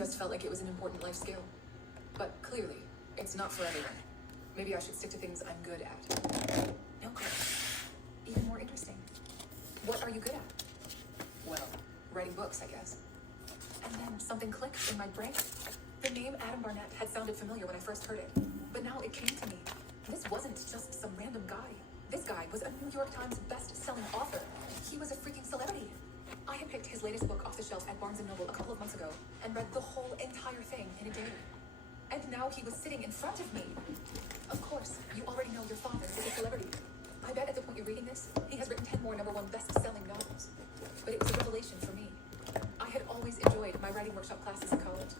just felt like it was an important life skill. But clearly, it's not for everyone. Maybe I should stick to things I'm good at. No good. Even more interesting. What are you good at? Well, writing books, I guess. And then something clicked in my brain. The name Adam Barnett had sounded familiar when I first heard it, but now it came to me. This wasn't just some random guy. This guy was a New York Times best-selling author. He was a freaking celebrity. I had picked his latest book off the shelf at Barnes & Noble a couple of months ago and read the whole entire thing in a day. And now he was sitting in front of me. Of course, you already know your father is a celebrity. I bet at the point you're reading this, he has written 10 more #1 best-selling novels. But it was a revelation for me. I had always enjoyed my writing workshop classes in college,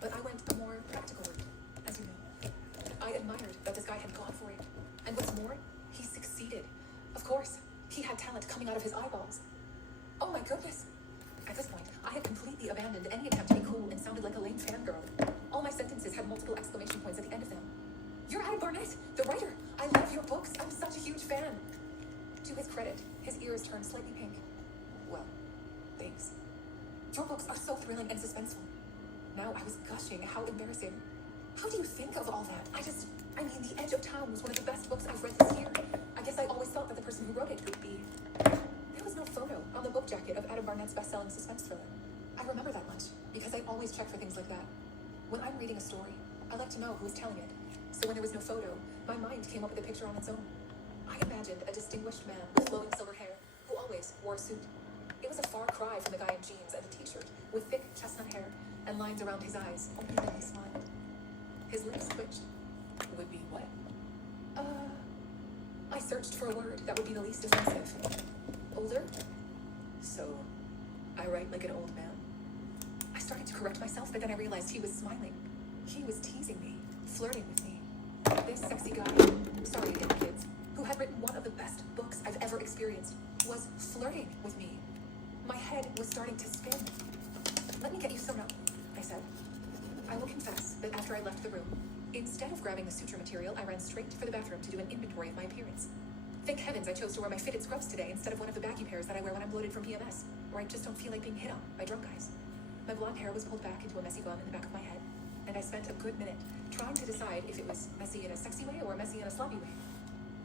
but I went a more practical route, as you know. I admired that this guy had gone for it. And what's more, he succeeded. Of course, he had talent coming out of his eyeballs. Oh my goodness. At this point, I had completely abandoned any attempt to be cool and sounded like a lame fangirl. All my sentences had multiple exclamation points at the end of them. You're Adam Barnett, the writer. I love your books. I'm such a huge fan. To his credit, his ears turned slightly pink. Well, thanks. Your books are so thrilling and suspenseful. Now I was gushing. How embarrassing. How do you think of all that? I mean, The Edge of Town was one of the best books I've read this year. I guess I always thought that the person who wrote it would be... There was no photo on the book jacket of Adam Barnett's best-selling suspense thriller. I remember that much, because I always check for things like that. When I'm reading a story, I like to know who is telling it. So when there was no photo, my mind came up with a picture on its own. I imagined a distinguished man with flowing silver hair, who always wore a suit. It was a far cry from the guy in jeans and a t-shirt, with thick chestnut hair and lines around his eyes, only then he smiled. His lips twitched. Would be what? I searched for a word that would be the least offensive. Older? So, I write like an old man? I started to correct myself, but then I realized he was smiling. He was teasing me, flirting with me. This sexy guy, sorry again, kids, who had written one of the best books I've ever experienced, was flirting with me. My head was starting to spin. Let me get you some up, I said. I will confess that after I left the room, instead of grabbing the suture material, I ran straight for the bathroom to do an inventory of my appearance. Thank heavens I chose to wear my fitted scrubs today instead of one of the baggy pairs that I wear when I'm bloated from PMS, or I just don't feel like being hit on by drunk guys. My blonde hair was pulled back into a messy bun in the back of my head, and I spent a good minute trying to decide if it was messy in a sexy way or messy in a sloppy way.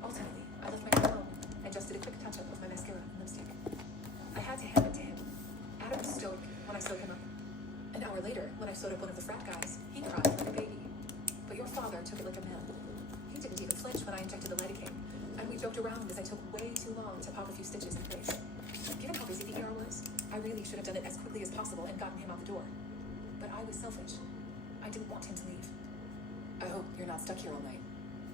Ultimately, I left my hair alone and just did a quick touch-up of my mascara and lipstick. I had to hand it to him. Adam was stoic when I sewed him up. An hour later, when I sewed up one of the frat guys, he cried like a baby. But your father took it like a man. He didn't even flinch when I injected the lidocaine, and we joked around as I took way too long to pop a few stitches in place. Given how busy the ER was, I really should have done it as quickly as possible and gotten him out the door. But I was selfish. I didn't want him to leave. I hope you're not stuck here all night,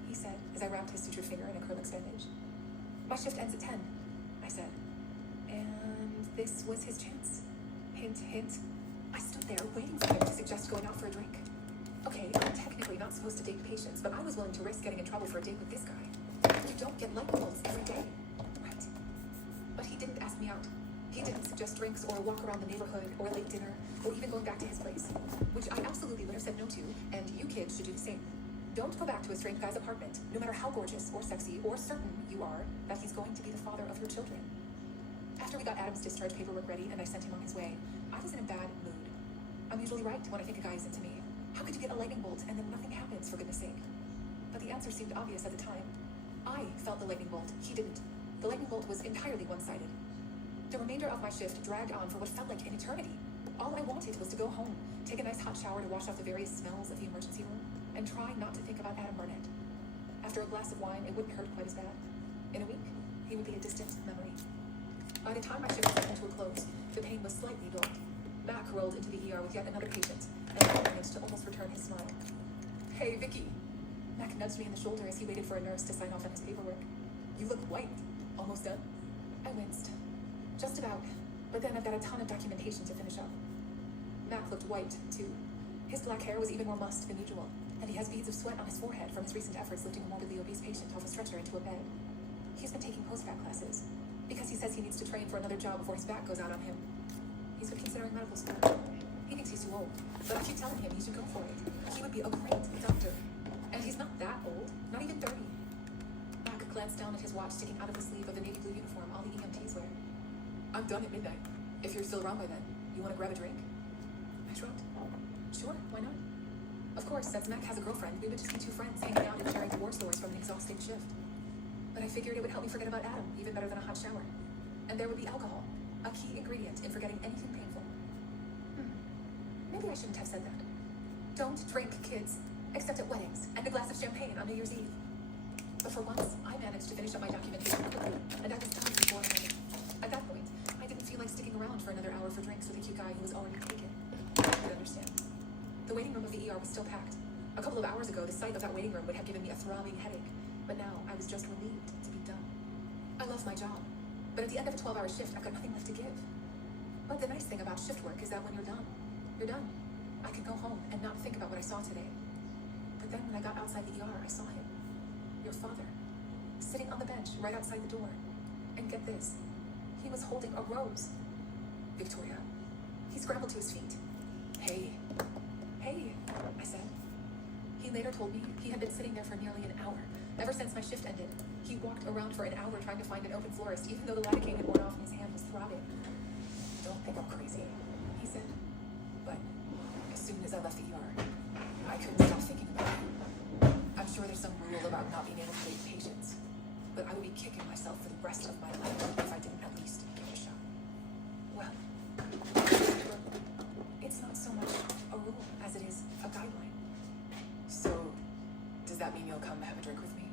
he said as I wrapped his sutured finger in acrylic bandage. My shift ends at 10, I said. And this was his chance. Hint, hint. I stood there waiting for him to suggest going out for a drink. Okay, I'm technically not supposed to date patients, but I was willing to risk getting in trouble for a date with this guy. You don't get lightning bolts every day, right? But he didn't ask me out. He didn't suggest drinks or a walk around the neighborhood or a late dinner or even going back to his place, which I absolutely would have said no to, and you kids should do the same. Don't go back to a strange guy's apartment, no matter how gorgeous or sexy or certain you are that he's going to be the father of your children. After we got Adam's discharge paperwork ready and I sent him on his way, I was in a bad mood. I'm usually right when I think a guy is into me. How could you get a lightning bolt and then nothing happens, for goodness sake? But the answer seemed obvious at the time. I felt the lightning bolt, he didn't. The lightning bolt was entirely one-sided. The remainder of my shift dragged on for what felt like an eternity. All I wanted was to go home, take a nice hot shower to wash off the various smells of the emergency room, and try not to think about Adam Barnett. After a glass of wine, it wouldn't hurt quite as bad. In a week, he would be a distant memory. By the time my shift came to a close, the pain was slightly dulled. Mac rolled into the ER with yet another patient, and I managed to almost return his smile. Hey, Vicky. Mac nudged me in the shoulder as he waited for a nurse to sign off on his paperwork. You look white. Almost done? I winced. Just about, but then I've got a ton of documentation to finish up. Mac looked white, too. His black hair was even more mussed than usual, and he has beads of sweat on his forehead from his recent efforts lifting a morbidly obese patient off a stretcher into a bed. He's been taking post-grad classes, because he says he needs to train for another job before his back goes out on him. He's been considering medical school. He thinks he's too old, but I keep telling him he should go for it. He would be a great doctor. And he's not that old, not even 30. Mac glanced down at his watch sticking out of the sleeve of the navy blue uniform all the EMTs wear. I'm done at midnight. If you're still around by then, you want to grab a drink? I shrugged. Sure, why not? Of course, since Mac has a girlfriend, we would just be two friends hanging out and sharing war stories from an exhausting shift. But I figured it would help me forget about Adam, even better than a hot shower. And there would be alcohol, a key ingredient in forgetting anything painful. Maybe I shouldn't have said that. Don't drink, kids, except at weddings and a glass of champagne on New Year's Eve. But for once, I managed to finish up my documentation quickly, and I was done before morning. At that point, I didn't feel like sticking around for another hour for drinks with a cute guy who was already taken. I could understand. The waiting room of the ER was still packed. A couple of hours ago, the sight of that waiting room would have given me a throbbing headache, but now I was just relieved to be done. I love my job, but at the end of a 12-hour shift, I've got nothing left to give. But the nice thing about shift work is that when you're done, you're done. I could go home and not think about what I saw today. But then when I got outside the ER, I saw him. Your father. Sitting on the bench right outside the door. And get this. He was holding a rose. Victoria. He scrambled to his feet. Hey. Hey, I said. He later told me he had been sitting there for nearly an hour. Ever since my shift ended. He walked around for an hour trying to find an open florist, even though the lidocaine had worn off and his hand was throbbing. Don't think I'm crazy, he said. But as soon as I left the ER, I couldn't stop thinking about it. I'm sure there's some rule about not being able to date patients, but I would be kicking myself for the rest of my life if I didn't at least give it a shot. Well, it's not so much a rule as it is a guideline. So, does that mean you'll come have a drink with me?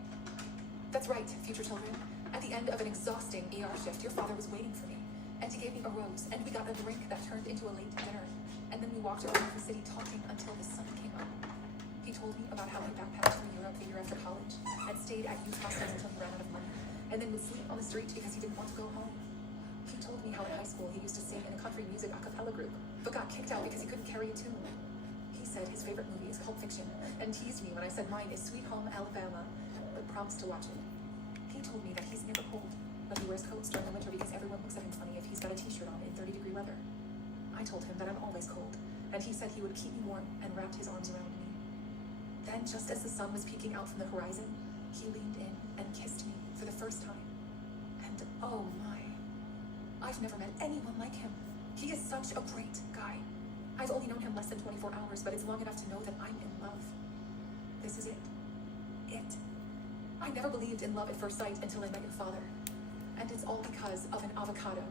That's right, future children. At the end of an exhausting ER shift, your father was waiting for me, and he gave me a rose, and we got a drink that turned into a late dinner, and then we walked around the city talking until the sun came up. He told me about how he backpacked through Europe the year after college, and stayed at youth hostels until he ran out of money, and then would sleep on the street because he didn't want to go home. He told me how in high school he used to sing in a country music a cappella group, but got kicked out because he couldn't carry a tune. He said his favorite movie is Pulp Fiction, and teased me when I said mine is Sweet Home Alabama, but promised to watch it. He told me that he's never cold, but he wears coats during the winter because everyone looks at him funny if he's got a t-shirt on in 30-degree weather. I told him that I'm always cold, and he said he would keep me warm and wrapped his arms around me. Then, just as the sun was peeking out from the horizon, he leaned in and kissed me for the first time. And oh my, I've never met anyone like him. He is such a great guy. I've only known him less than 24 hours, but it's long enough to know that I'm in love. This is it. It. I never believed in love at first sight until I met your father. And it's all because of an avocado.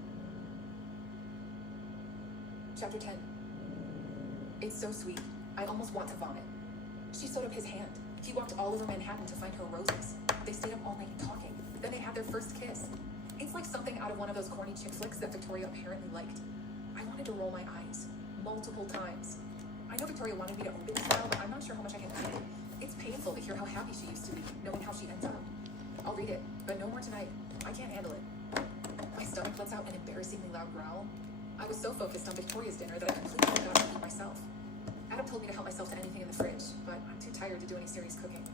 Chapter 10. It's so sweet. I almost want to vomit. She sewed up his hand. He walked all over Manhattan to find her roses. They stayed up all night talking. Then they had their first kiss. It's like something out of one of those corny chick flicks that Victoria apparently liked. I wanted to roll my eyes. Multiple times. I know Victoria wanted me to open this now, but I'm not sure how much I can read. It's painful to hear how happy she used to be, knowing how she ends up. I'll read it, but no more tonight. I can't handle it. My stomach lets out an embarrassingly loud growl. I was so focused on Victoria's dinner that I completely forgot to eat myself. Adam told me to help myself to anything in the fridge, but I'm too tired to do any serious cooking.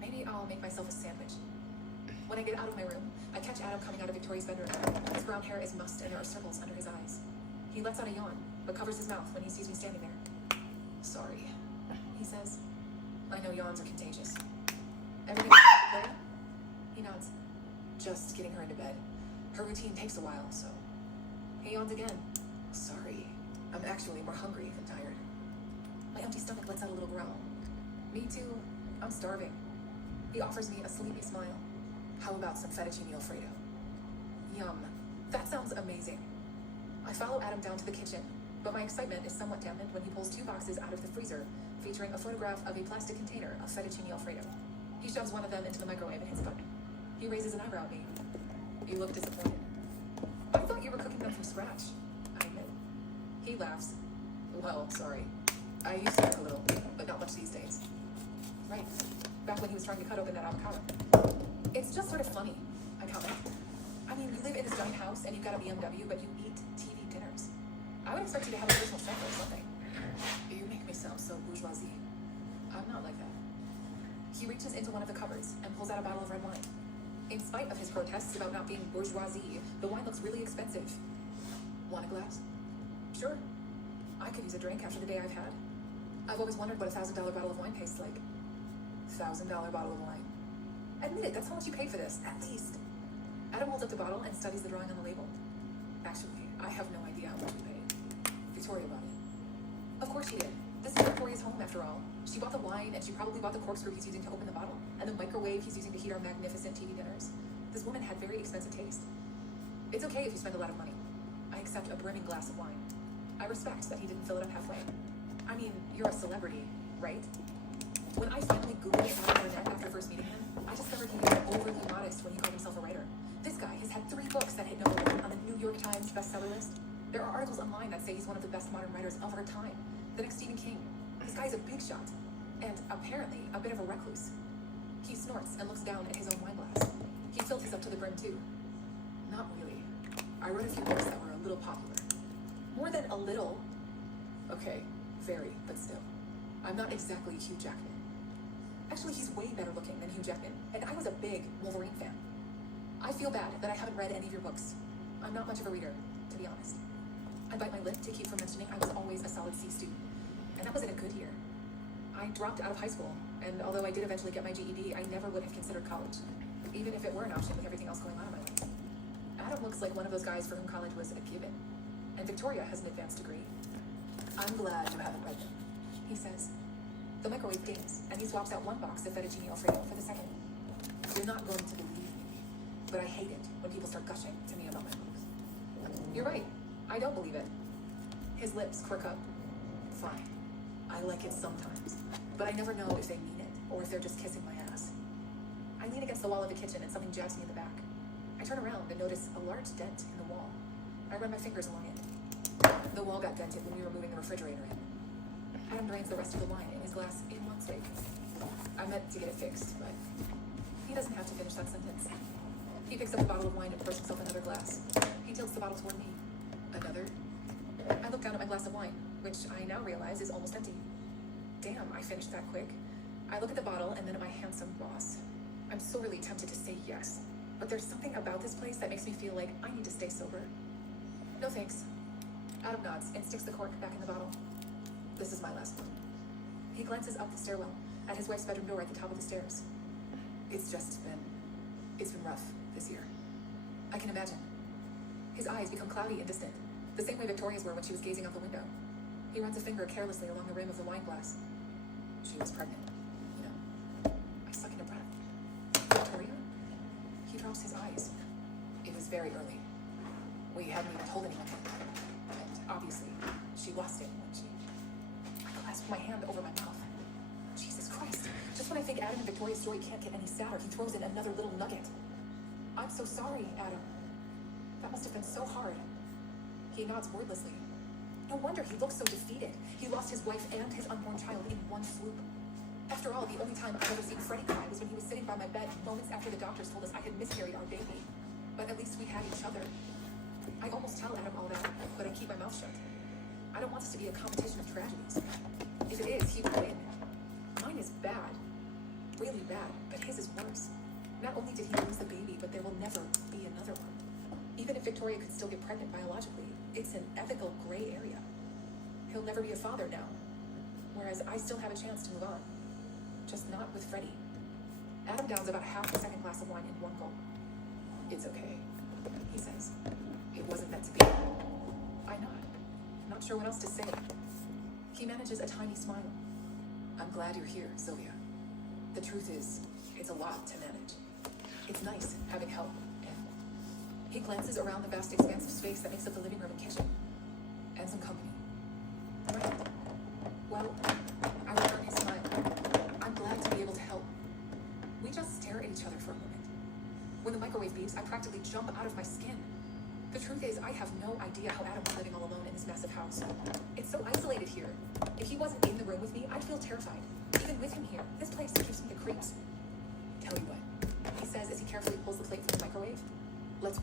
Maybe I'll make myself a sandwich. When I get out of my room, I catch Adam coming out of Victoria's bedroom. His brown hair is mussed and there are circles under his eyes. He lets out a yawn, but covers his mouth when he sees me standing there. Sorry, he says. I know yawns are contagious. Everything okay? He nods. Just getting her into bed. Her routine takes a while, so... He yawns again. Sorry. I'm actually more hungry than tired. My empty stomach lets out a little growl. Me too. I'm starving. He offers me a sleepy smile. How about some fettuccine alfredo? Yum. That sounds amazing. I follow Adam down to the kitchen, but my excitement is somewhat dampened when he pulls 2 boxes out of the freezer, featuring a photograph of a plastic container of fettuccine alfredo. He shoves one of them into the microwave and hits a button. He raises an eyebrow at me. You look disappointed. I thought you were cooking them from scratch, I admit. He laughs. Well, sorry. I used to cook a little, but not much these days. Right. Back when he was trying to cut open that avocado. It's just sort of funny, I comment. I mean, you live in this giant house and you've got a BMW, but you eat TV dinners. I would expect you to have a personal chef or something. You make me sound so bourgeoisie. I'm not like that. He reaches into one of the cupboards and pulls out a bottle of red wine. In spite of his protests about not being bourgeoisie, the wine looks really expensive. Want a glass? Sure. I could use a drink after the day I've had. I've always wondered what a $1,000 bottle of wine tastes like. $1,000 bottle of wine. Admit it, that's how much you paid for this, at least. Adam holds up the bottle and studies the drawing on the label. Actually, I have no idea how much we paid. Victoria bought it. Of course she did. This is Victoria's home, after all. She bought the wine, and she probably bought the corkscrew he's using to open the bottle, and the microwave he's using to heat our magnificent TV dinners. This woman had very expensive taste. It's okay if you spend a lot of money. I accept a brimming glass of wine. I respect that he didn't fill it up halfway. I mean, you're a celebrity, right? When I finally Googled Adam Burnett after first meeting him, I discovered he was overly modest when he called himself a writer. This guy has had 3 books that hit number 1 on the New York Times bestseller list. There are articles online that say he's one of the best modern writers of our time. The next Stephen King. This guy's a big shot. And apparently a bit of a recluse. He snorts and looks down at his own wine glass. He filled his up to the brim too. Not really. I wrote a few books that were a little popular. More than a little. Okay, very, but still. I'm not exactly Hugh Jackman. Actually, he's way better looking than Hugh Jackman, and I was a big Wolverine fan. I feel bad that I haven't read any of your books. I'm not much of a reader, to be honest. I bite my lip to keep from mentioning I was always a solid C student, and that was in a good year. I dropped out of high school, and although I did eventually get my GED, I never would have considered college, even if it were an option with everything else going on in my life. Adam looks like one of those guys for whom college was a given, and Victoria has an advanced degree. I'm glad you haven't read them, he says. The microwave dings, and he swaps out 1 box of fettuccine alfredo for the second. You're not going to believe me, but I hate it when people start gushing to me about my books. You're right, I don't believe it. His lips quirk up. Fine, I like it sometimes, but I never know if they mean it, or if they're just kissing my ass. I lean against the wall of the kitchen and something jabs me in the back. I turn around and notice a large dent in the wall. I run my fingers along it. The wall got dented when we were moving the refrigerator in. Adam drains the rest of the wine in his glass in one swig. I meant to get it fixed, but he doesn't have to finish that sentence. He picks up a bottle of wine and pours himself another glass. He tilts the bottle toward me. Another? I look down at my glass of wine, which I now realize is almost empty. Damn, I finished that quick. I look at the bottle and then at my handsome boss. I'm sorely tempted to say yes, but there's something about this place that makes me feel like I need to stay sober. No thanks. Adam nods and sticks the cork back in the bottle. This is my last one. He glances up the stairwell at his wife's bedroom door at the top of the stairs. It's been rough this year. I can imagine. His eyes become cloudy and distant, the same way Victoria's were when she was gazing out the window. He runs a finger carelessly along the rim of the wine glass. She was pregnant, you know. I suck in a breath. Victoria? He drops his eyes. It was very early. We hadn't even told anyone yet. And obviously, she lost it when she... I clasped my hand over my mouth. Jesus Christ. Just when I think Adam and Victoria's story can't get any sadder, he throws in another little nugget. I'm so sorry, Adam. That must have been so hard. He nods wordlessly. No wonder he looks so defeated. He lost his wife and his unborn child in one swoop. After all, the only time I've ever seen Freddie cry was when he was sitting by my bed moments after the doctors told us I had miscarried our baby. But at least we had each other. I almost tell Adam all that, but I keep my mouth shut. I don't want this to be a competition of tragedies. If it is, he will win. Mine is bad. Really bad, but his is worse. Not only did he lose the baby, but there will never be another one. Even if Victoria could still get pregnant biologically, it's an ethical gray area. He'll never be a father now, whereas I still have a chance to move on. Just not with Freddie. Adam downs about half the second glass of wine in one gulp. It's okay, he says. It wasn't meant to be. I nod, not sure what else to say. He manages a tiny smile. I'm glad you're here, Sylvia. The truth is, it's a lot to manage. It's nice having help, and he glances around the vast expanse of space that makes up the living room and kitchen. And some company. Right. Well, I return his smile. I'm glad to be able to help. We just stare at each other for a moment. When the microwave beeps, I practically jump out of my skin. The truth is, I have no idea how Adam was living all alone in this massive house. It's so isolated here. If he wasn't in the room with me, I'd feel terrified. Even with him here, this place gives me the creeps. Tell you what, he says as he carefully pulls the plate from the microwave.